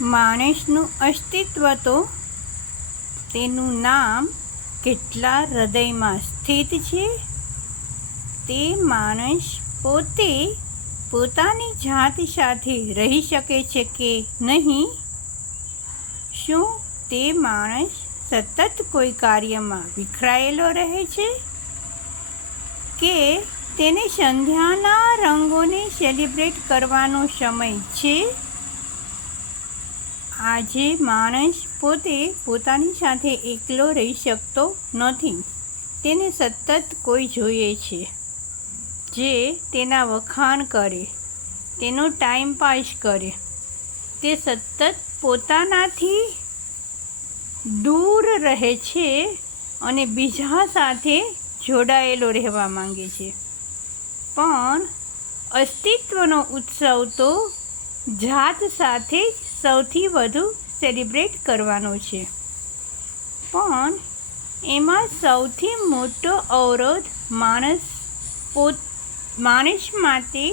માણસનું અસ્તિત્વ તો તેનું નામ કેટલા હૃદયમાં સ્થિત છે તે માણસ પોતે પોતાની જાત સાથે રહી શકે છે કે નહીં? શું તે માણસ સતત કોઈ કાર્યમાં વિખરાયેલો રહે છે કે તેને સંધ્યાના રંગોને સેલિબ્રેટ કરવાનો સમય છે? આજે માણસ પોતે પોતાની સાથે એકલો રહી શકતો નથી. તેને સતત કોઈ જોઈએ છે જે તેના વખાણ કરે, તેનો ટાઈમ પાસ કરે. તે સતત પોતાનાથી દૂર રહે છે અને બીજા સાથે જોડાયેલો રહેવા માંગે છે. પણ અસ્તિત્વનો ઉત્સવ તો જાત સાથે સૌથી વધુ સેલિબ્રેટ કરવાનો છે. પણ એમાં સૌથી મોટો અવરોધ માણસ માટે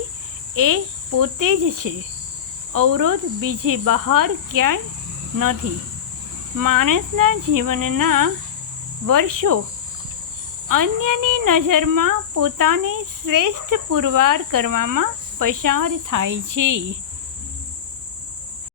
એ પોતે જ છે. અવરોધ બીજે બહાર ક્યાંય નથી. માણસના જીવનના વર્ષો અન્યની નજરમાં પોતાને શ્રેષ્ઠ પુરવાર કરવામાં પસાર થાય છે.